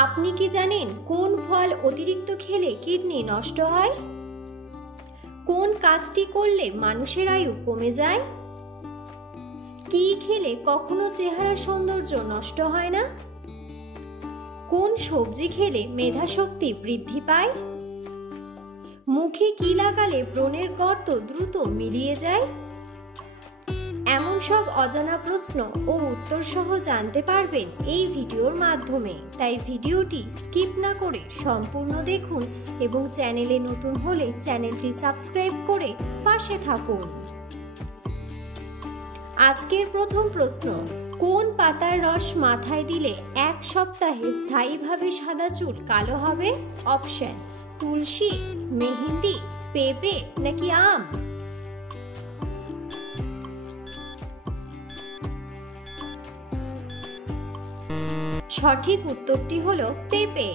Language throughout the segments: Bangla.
আপনি কি জানেন কোন ফল অতিরিক্ত খেলে কিডনি নষ্ট হয়? কোন কাজটি করলে মানুষের আয়ু কমে যায়? কি খেলে কখনো চেহারার সৌন্দর্য নষ্ট হয় না? কোন সবজি খেলে মেধাশক্তি বৃদ্ধি পায়? মুখে কি লাগালে ব্রণের গর্ত দ্রুত মিলিয়ে যায়? এমন সব অজানা প্রশ্ন ও উত্তর সহ জানতে পারবেন এই ভিডিওর মাধ্যমে, তাই ভিডিওটি স্কিপ না করে সম্পূর্ণ দেখুন এবং চ্যানেলে নতুন হলে চ্যানেলটি সাবস্ক্রাইব করে পাশে থাকুন। আজকের প্রথম প্রশ্ন, কোন পাতার রস মাথায় দিলে 1 সপ্তাহে স্থায়ীভাবে সাদা চুল কালো হবে? অপশন: তুলসী, মেহেন্দি, পেঁপে নাকি আম? সঠিক উত্তরটি হলো পেঁপে।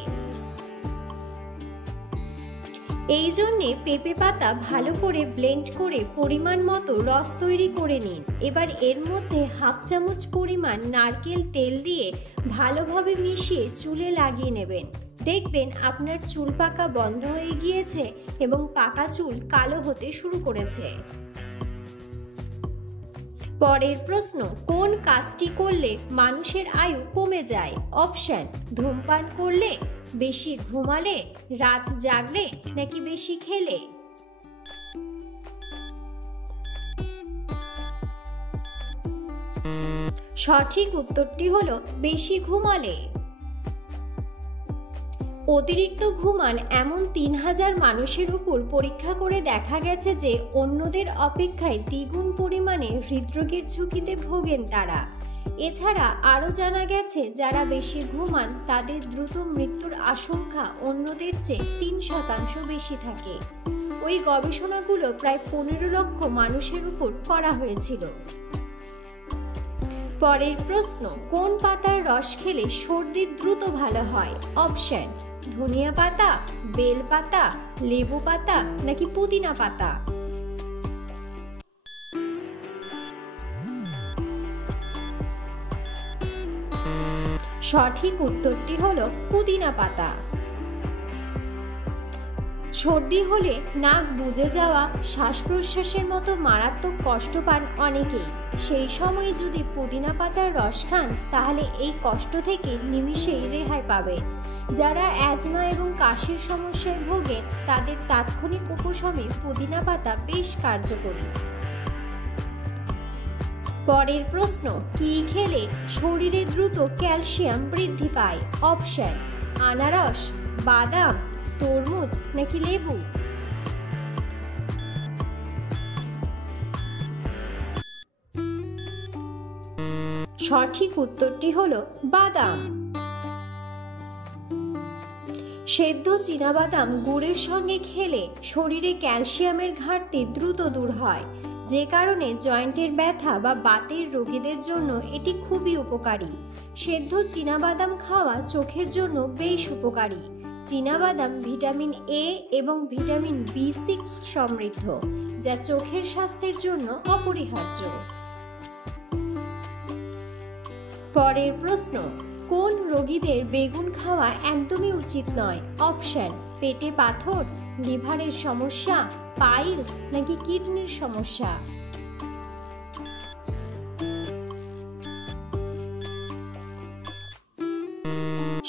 এই জন্যে পেঁপে পাতা ভালো করে ব্লেন্ড করে পরিমাণ মতো রস তৈরি করে নিন। এবার এর মধ্যে 1/2 চামচ পরিমাণ নারকেল তেল দিয়ে ভালোভাবে মিশিয়ে চুলে লাগিয়ে নেবেন। দেখবেন আপনার চুল পাকা বন্ধ হয়ে গিয়েছে এবং পাকা চুল কালো হতে শুরু করেছে। পরের প্রশ্ন, কোন কাজটি করলে মানুষের আয়ু কমে যায়? অপশন: ধূমপান করলে, বেশি ঘুমালে, রাত জাগলে নাকি বেশি খেলে? সঠিক উত্তরটি হলো বেশি ঘুমালে। অতিরিক্ত ঘুমান এমন 3000 মানুষের উপর পরীক্ষা করে দেখা গেছে যে অন্যদের অপেক্ষায় দ্বিগুণ পরিমাণে হৃদরোগের ঝুঁকিতে ভোগেন তারা। এছাড়া আরও জানা গেছে যারা বেশি ঘুমান তাদের দ্রুত মৃত্যুর আশঙ্কা অন্যদের চেয়ে 3% বেশি থাকে। ওই গবেষণাগুলো প্রায় 15 লক্ষ মানুষের উপর করা হয়েছিল। পরের প্রশ্ন, কোন পাতার রস খেলে সর্দি দ্রুত ভালো হয়? অপশন: ধনিয়া পাতা, বেল পাতা, লেবু পাতা নাকি পুদিনা পাতা? সঠিক উত্তরটি হলো পুদিনা পাতা। সর্দি হলে নাক বুজে যাওয়া, শ্বাস প্রশ্বাসের মতো মারাত্মক কষ্ট পান অনেকেই। সেই সময় যদি পুদিনা পাতার রস খান তাহলে এই কষ্ট থেকে নিমিষেই রেহাই পাবেন। যারা অ্যাজমা এবং কাশির সমস্যায় ভোগেন তাদের তাৎক্ষণিক উপশমে পুদিনা পাতা বেশ কার্যকরী। পরের প্রশ্ন, কি খেলে শরীরে দ্রুত ক্যালসিয়াম বৃদ্ধি পায়? অপশন: আনারস, বাদাম, তরমুজ নাকি লেবু? সঠিক উত্তরটি হলো বাদাম। সেদ্ধ চীনাবাদাম গুড়ের সঙ্গে খেলে শরীরে ক্যালসিয়ামের ঘাটতি দ্রুত দূর হয়, যে কারণে জয়েন্টের ব্যথা বা বাতের রোগীদের জন্য এটি খুবই উপকারী। সেদ্ধ চীনাবাদাম খাওয়া চোখের জন্য বেশ উপকারী। চীনাবাদাম ভিটামিন এ এবং ভিটামিন B6 সমৃদ্ধ, যা চোখের স্বাস্থ্যের জন্য অপরিহার্য। পরের প্রশ্ন, কোন রোগীদের বেগুন খাওয়া একদমই উচিত নয়? অপশন: পেটে পাথর, লিভারের সমস্যা, পাইলস নাকি কিডনির সমস্যা?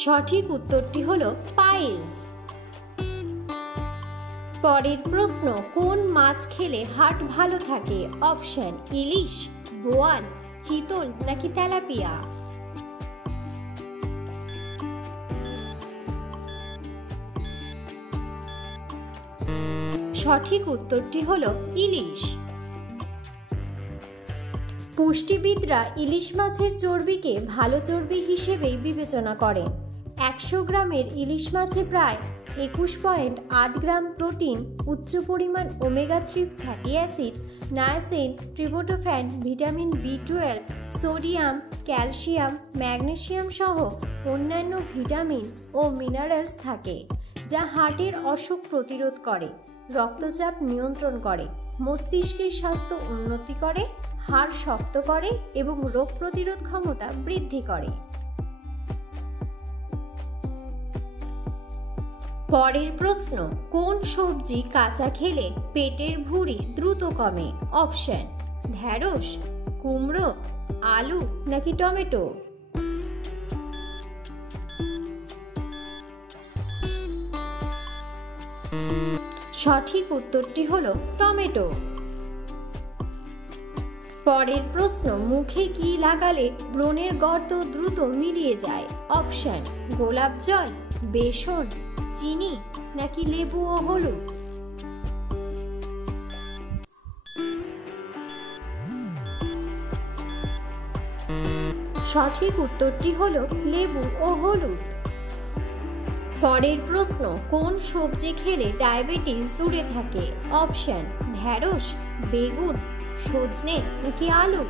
সঠিক উত্তরটি হলো পাইলস। পরের প্রশ্ন, কোন মাছ খেলে হার্ট ভালো থাকে? অপশন: ইলিশ, বোয়াল, চিতল নাকি তেলাপিয়া? সঠিক উত্তরটি হলো ইলিশ। পুষ্টিবিদরা ইলিশ মাছের চর্বিকে ভালো চর্বি হিসেবেই বিবেচনা করেন। 100 গ্রামের ইলিশ মাছে প্রায় 21.8 গ্রাম প্রোটিন, উচ্চ পরিমাণ omega 3 fatty acid, niacin, tryptophan, vitamin B12, sodium, calcium, magnesium সহ অন্যান্য ভিটামিন ও মিনারেলস থাকে, যা হার্টের অসুখ প্রতিরোধ করে, রক্তচাপ নিয়ন্ত্রণ করে, মস্তিষ্কের স্বাস্থ্য উন্নতি করে, হাড় শক্ত করে এবং রোগ প্রতিরোধ ক্ষমতা বৃদ্ধি করে। পরের প্রশ্ন, কোন সবজি কাঁচা খেলে পেটের ভুঁড়ি দ্রুত কমে? অপশন: ঢ্যাঁড়স, কুমড়ো, আলু নাকি টমেটো? সঠিক উত্তরটি হলো টমেটো। পরের প্রশ্ন, মুখে কি লাগালে ব্রণের গর্ত দ্রুত মিলিয়ে যায়? অপশন: গোলাপ জল, বেসন, চিনি নাকি লেবু ও হলুদ? সঠিক উত্তরটি হলো লেবু ও হলুদ। পরের প্রশ্ন, কোন সবজি খেলে ডায়াবেটিস দূরে থাকে? অপশন: ঢ্যাঁড়স, বেগুন, সজনে নাকি আলু?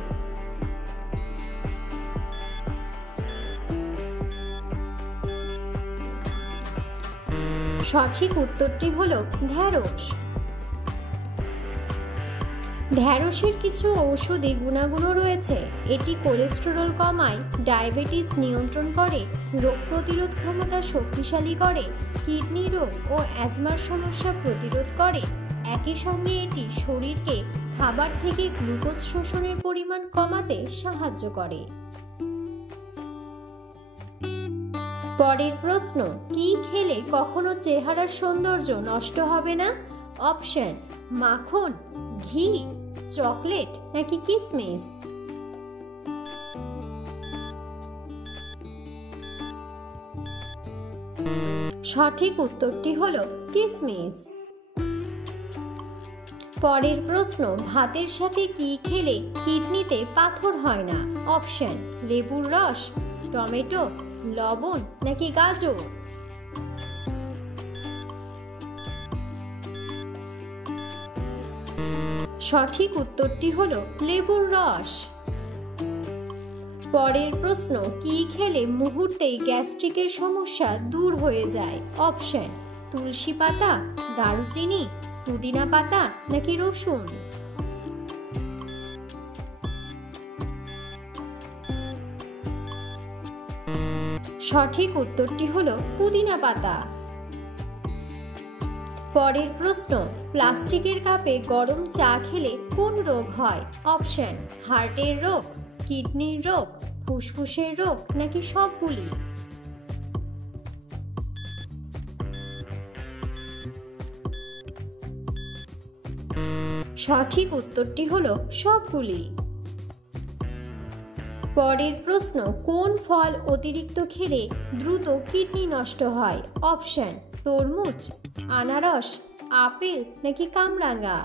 সঠিক উত্তরটি হলো ঢ্যাঁড়স। ঢ্যাঁড়সের কিছু ঔষধি গুণাগুণও রয়েছে। এটি কোলেস্টেরল কমায়, ডায়াবেটিস নিয়ন্ত্রণ করে, রোগ প্রতিরোধ ক্ষমতা শক্তিশালী করে, কিডনি রোগ ও অ্যাজমার সমস্যা প্রতিরোধ করে। একই সঙ্গে এটি শরীরকে খাবার থেকে গ্লুকোজ শোষণের পরিমাণ কমাতে সাহায্য করে। পরের প্রশ্ন, কি খেলে কখনো চেহারার সৌন্দর্য নষ্ট হবে না? অপশন: মাখন, ঘি, চকলেট নাকি কিশমিশ? সঠিক উত্তরটি হলো কিশমিশ। পরের প্রশ্ন, ভাতের সাথে কি খেলে কিডনিতে পাথর হয় না? অপশন: লেবুর রস, টমেটো, লবণ নাকি গাজর? সঠিক উত্তরটি হলো লেবুর রস। পরের প্রশ্ন, কি খেলে মুহূর্তেই গ্যাস্ট্রিকের সমস্যা দূর হয়ে যায়? অপশন: তুলসী পাতা, দারুচিনি, পুদিনা পাতা নাকি রসুন? সঠিক উত্তরটি হলো পুদিনা পাতা। পরের প্রশ্ন, প্লাস্টিকের কাপে গরম চা খেলে কোন রোগ হয়? অপশন: হার্টের রোগ, কিডনির রোগ, ফুসফুসের রোগ নাকি সবগুলি? সঠিক উত্তরটি হলো সবগুলি। পরের প্রশ্ন, কোন ফল অতিরিক্ত খেলে দ্রুত কিডনি নষ্ট হয়? অপশন: তরমুজ, আনারস, আপেল নাকি কামরাঙা?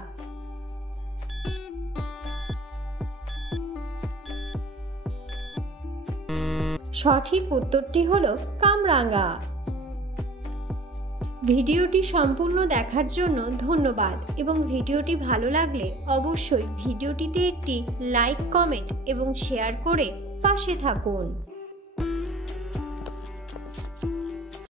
সঠিক উত্তরটি হলো কামরাঙা। ভিডিওটি সম্পূর্ণ দেখার জন্য ধন্যবাদ এবং ভিডিওটি ভালো লাগলে অবশ্যই ভিডিওটিতে একটি লাইক, কমেন্ট এবং শেয়ার করে পাশে থাকুন।